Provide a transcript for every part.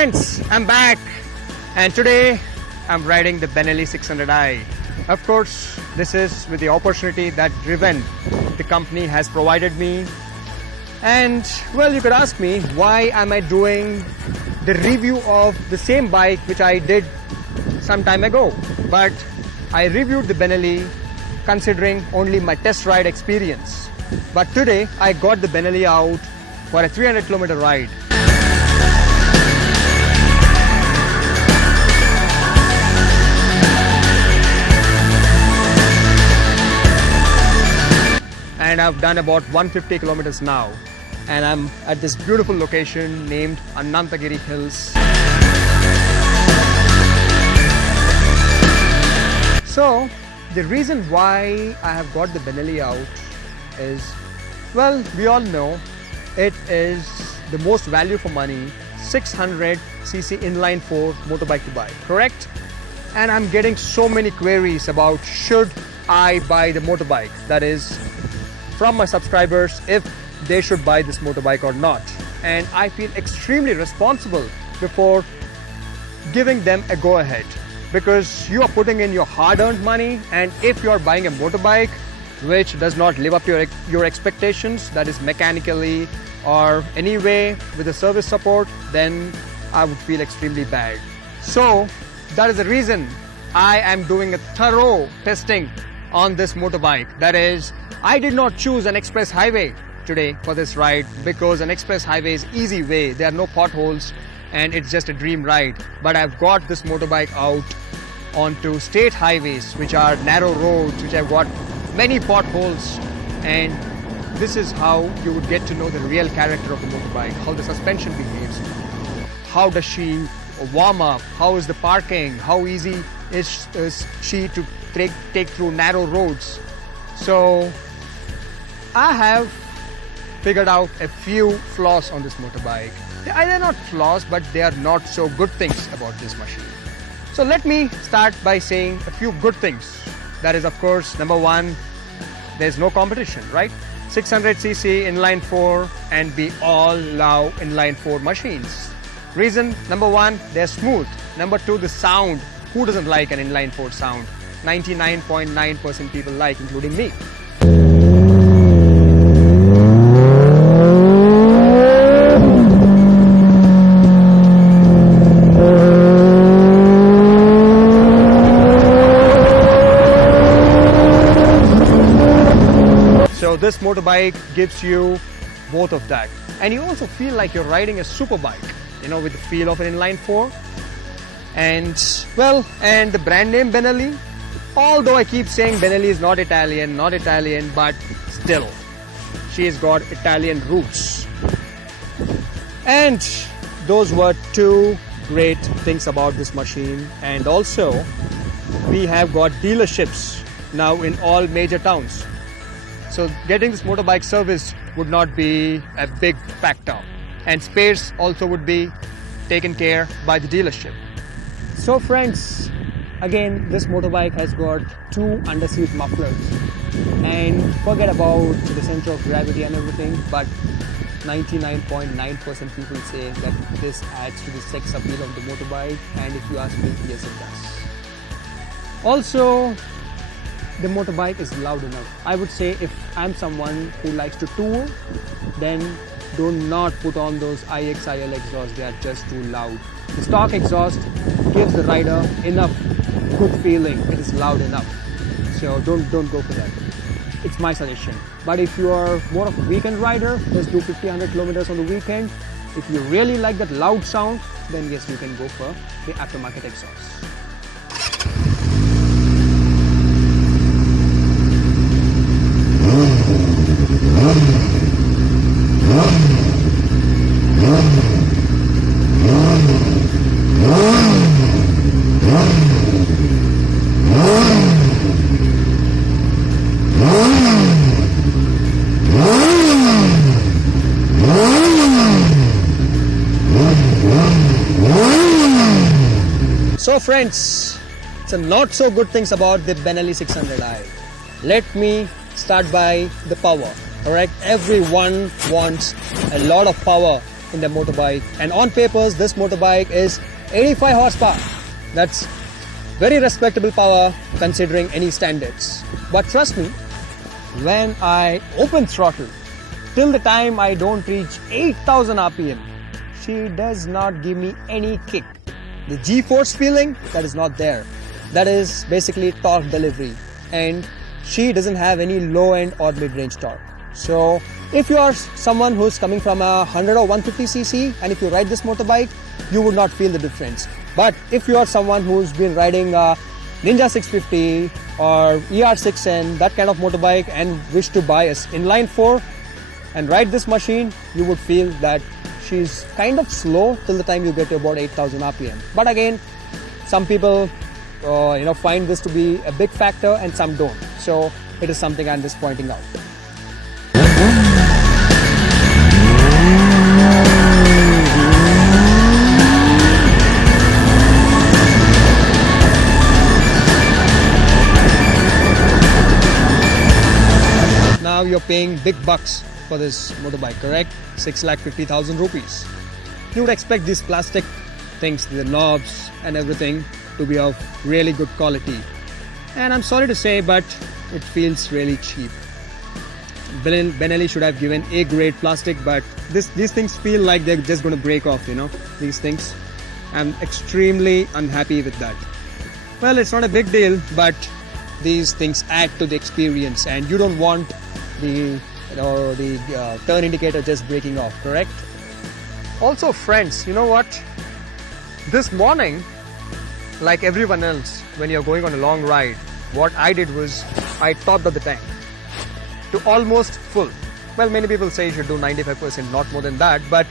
friends, I'm back and today I'm riding the Benelli 600i. Of course, this is with the opportunity that Driven, the company, has provided me. And well, you could ask me, why am I doing the review of the same bike which I did some time ago? But I reviewed the Benelli considering only my test ride experience. But today I got the Benelli out for a 300 kilometer ride. And I've done about 150 kilometers now, and I'm at this beautiful location named Anantagiri Hills. So the reason why I have got the Benelli out is, well, we all know it is the most value for money 600cc inline 4 motorbike to buy, correct? And I'm getting so many queries about should I buy the motorbike, that is from my subscribers, if they should buy this motorbike or not. And I feel extremely responsible before giving them a go ahead, because you are putting in your hard-earned money, and if you are buying a motorbike which does not live up to your expectations, that is mechanically or any way with the service support, then I would feel extremely bad. So that is the reason I am doing a thorough testing on this motorbike. That is, I did not choose an express highway today for this ride because an express highway is easy way. There are no potholes and it's just a dream ride. But I've got this motorbike out onto state highways, which are narrow roads, which have got many potholes, and this is how you would get to know the real character of the motorbike, how the suspension behaves, how does she warm up, how is the parking, how easy is she to take through narrow roads. So I have figured out a few flaws on this motorbike. They're not flaws, but they are not so good things about this machine. So let me start by saying a few good things. That is, of course, number one, there's no competition, right? 600cc inline 4, and we all love inline 4 machines. Reason number one, they're smooth. Number two, the sound. Who doesn't like an inline 4 sound? 99.9% people like, including me. So this motorbike gives you both of that. And you also feel like you're riding a super bike, you know, with the feel of an inline 4. And well, and the brand name Benelli, although I keep saying Benelli is not Italian, but still, she's got Italian roots. And those were two great things about this machine. And also, we have got dealerships now in all major towns. So getting this motorbike serviced would not be a big factor. And spares also would be taken care by the dealership. So friends, again, this motorbike has got two underseat mufflers, and forget about the center of gravity and everything, but 99.9% people say that this adds to the sex appeal of the motorbike, and if you ask me, yes it does. Also, the motorbike is loud enough. I would say if I'm someone who likes to tour, then do not put on those IXIL exhausts, they are just too loud. The stock exhaust gives the rider enough good feeling, it is loud enough. So don't go for that. It's my suggestion. But if you are more of a weekend rider, just do 50-100 kilometers on the weekend. If you really like that loud sound, then yes, you can go for the aftermarket exhaust. So friends, some not so good things about the Benelli 600i. Let me start by the power. Alright, everyone wants a lot of power in the motorbike, and on papers this motorbike is 85 horsepower. That's very respectable power considering any standards. But trust me, when I open throttle, till the time I don't reach 8000 RPM, she does not give me any kick. The G-force feeling, that is not there. That is basically torque delivery, and she doesn't have any low end or mid range torque. So if you are someone who's coming from a 100 or 150cc and if you ride this motorbike, you would not feel the difference. But if you are someone who's been riding a Ninja 650 or ER6N, that kind of motorbike, and wish to buy an inline 4 and ride this machine, you would feel that she's kind of slow till the time you get to about 8000 RPM. But again, some people find this to be a big factor and some don't. So it is something I'm just pointing out. Now you're paying big bucks for this motorbike, correct? 6,50,000 rupees. You would expect these plastic things, the knobs and everything, to be of really good quality. And I'm sorry to say, but it feels really cheap. Benelli should have given A-grade plastic, but these things feel like they're just going to break off, these things. I'm extremely unhappy with that. Well, it's not a big deal, but these things add to the experience, and you don't want the turn indicator just breaking off, correct? Also, friends, you know what? This morning, like everyone else, when you're going on a long ride, what I did was I topped up the tank to almost full. Well, many people say you should do 95%, not more than that. But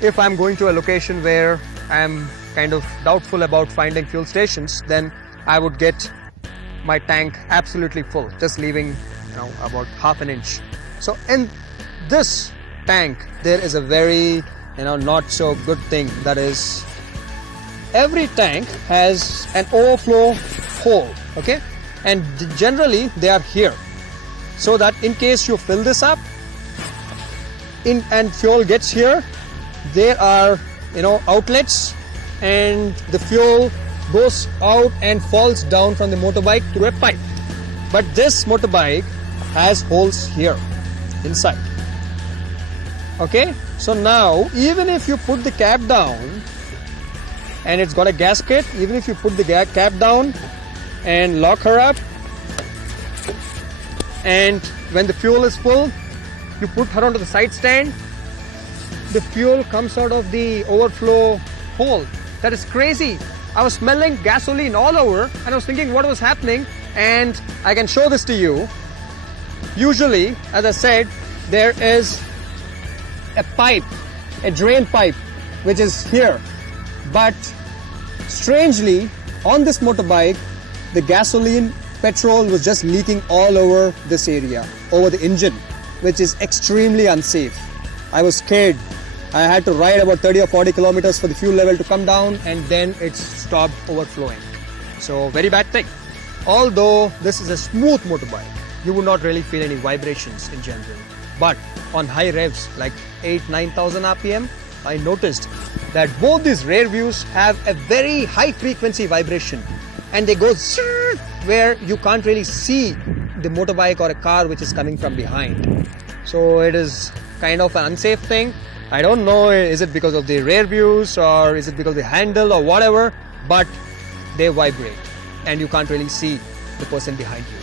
if I'm going to a location where I'm kind of doubtful about finding fuel stations, then I would get my tank absolutely full, just leaving about half an inch. So in this tank, there is a very not so good thing. That is, every tank has an overflow hole, okay? And generally they are here, so that in case you fill this up and fuel gets here, there are outlets, and the fuel goes out and falls down from the motorbike through a pipe. But this motorbike has holes here inside. Okay, so now even if you put the cap down, and it's got a gasket, even if you put the cap down and lock her up, and when the fuel is full, you put her onto the side stand, the fuel comes out of the overflow hole. That is crazy. I was smelling gasoline all over, and I was thinking what was happening, and I can show this to you. Usually, as I said, there is a pipe, a drain pipe, which is here. But strangely, on this motorbike, the gasoline, petrol was just leaking all over this area, over the engine, which is extremely unsafe. I was scared. I had to ride about 30 or 40 kilometers for the fuel level to come down, and then it stopped overflowing. So very bad thing. Although this is a smooth motorbike, you would not really feel any vibrations in general. But on high revs like 8,000-9,000 RPM, I noticed that both these rear views have a very high frequency vibration, and they go where you can't really see the motorbike or a car which is coming from behind. So it is kind of an unsafe thing. I don't know, is it because of the rear views or is it because of the handle or whatever, but they vibrate and you can't really see the person behind you.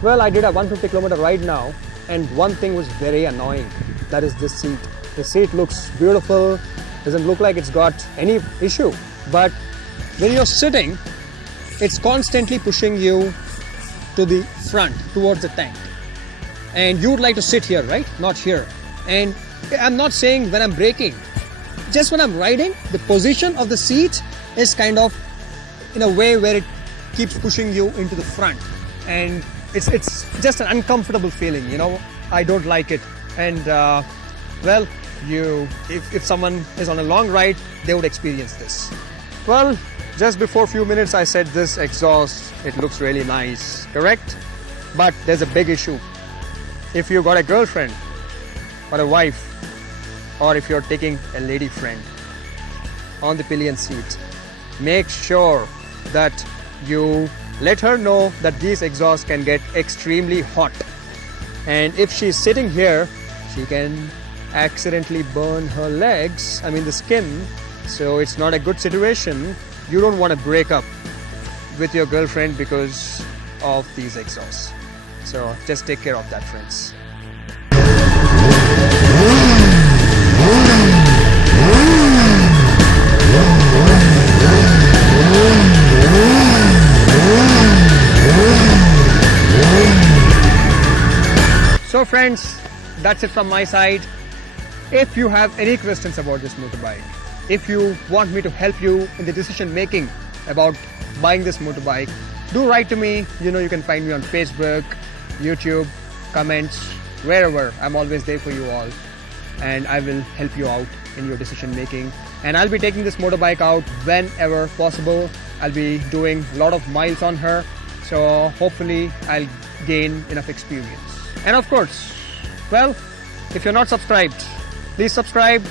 Well, I did a 150 kilometer ride now, and one thing was very annoying. That is this seat. The seat looks beautiful, doesn't look like it's got any issue. But when you're sitting, it's constantly pushing you to the front, towards the tank. And you would like to sit here, right? Not here. And I'm not saying when I'm braking. Just when I'm riding, the position of the seat is kind of in a way where it keeps pushing you into the front. And it's just an uncomfortable feeling, you know. I don't like it. And well, if someone is on a long ride, they would experience this. Well, just before a few minutes I said this exhaust, it looks really nice, correct? But there's a big issue. If you got a girlfriend or a wife, or if you're taking a lady friend on the pillion seat, make sure that you let her know that these exhausts can get extremely hot. And if she's sitting here, she can accidentally burn her legs, I mean the skin. So it's not a good situation. You don't want to break up with your girlfriend because of these exhausts. So just take care of that, friends. So friends, that's it from my side. If you have any questions about this motorbike, if you want me to help you in the decision making about buying this motorbike, do write to me. You know, you can find me on Facebook, YouTube, comments, wherever. I'm always there for you all, and I will help you out in your decision making. And I'll be taking this motorbike out whenever possible. I'll be doing a lot of miles on her, so hopefully I'll gain enough experience. And of course, well, if you're not subscribed, please subscribe,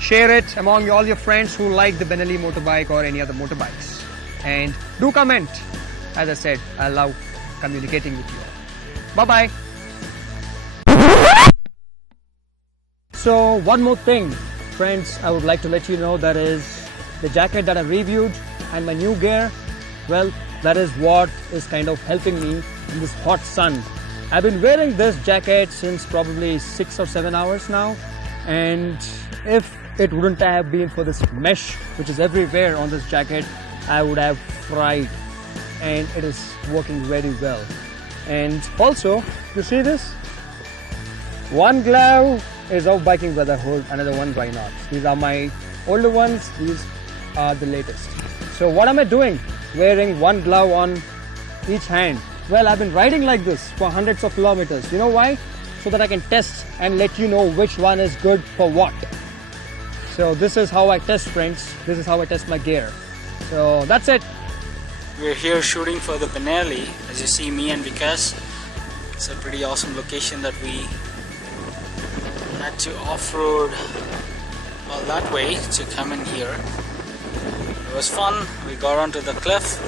share it among all your friends who like the Benelli motorbike or any other motorbikes, and do comment. As I said, I love communicating with you all. Bye bye. So one more thing, friends, I would like to let you know, that is the jacket that I reviewed and my new gear. Well, that is what is kind of helping me in this hot sun. I've been wearing this jacket since probably 6 or 7 hours now, and if it wouldn't have been for this mesh which is everywhere on this jacket, I would have fried, and it is working very well. And also, you see this? One glove is of biking brotherhood, another one why not. These are my older ones, these are the latest. So what am I doing? Wearing one glove on each hand. Well, I've been riding like this for hundreds of kilometers. You know why? So that I can test and let you know which one is good for what. So this is how I test, friends. This is how I test my gear. So that's it. We're here shooting for the Benelli. As you see, me and Vikas. It's a pretty awesome location that we had to off-road all that way to come in here. It was fun. We got onto the cliff.